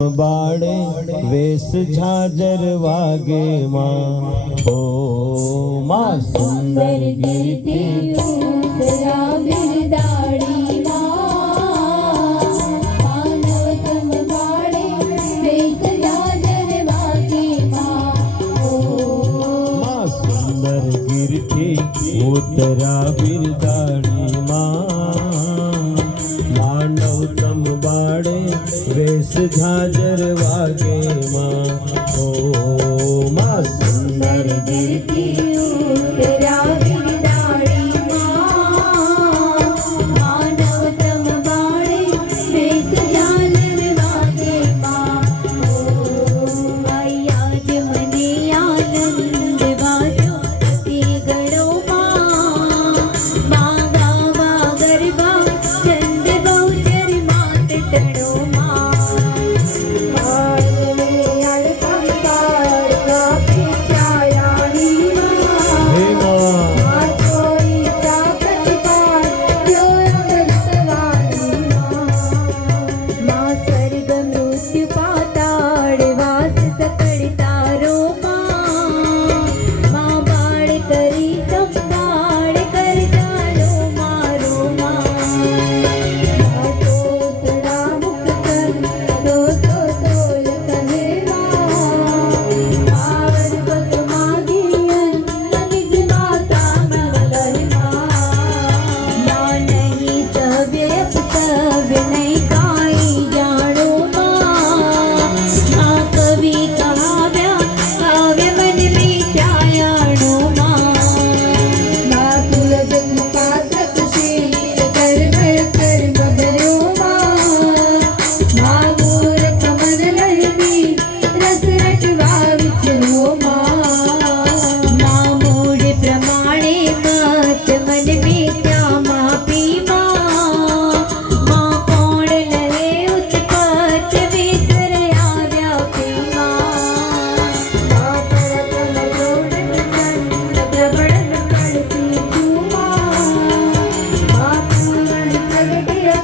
બાળે વેશ ઝાજર વાગે માં. ઓ માં સુંદર ગીતિ. ઉતરા બિરદાણી બાળે વેશ ઝાજર વાગે માં. ઓ માં સુંદર કીર્તિ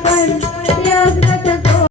Bên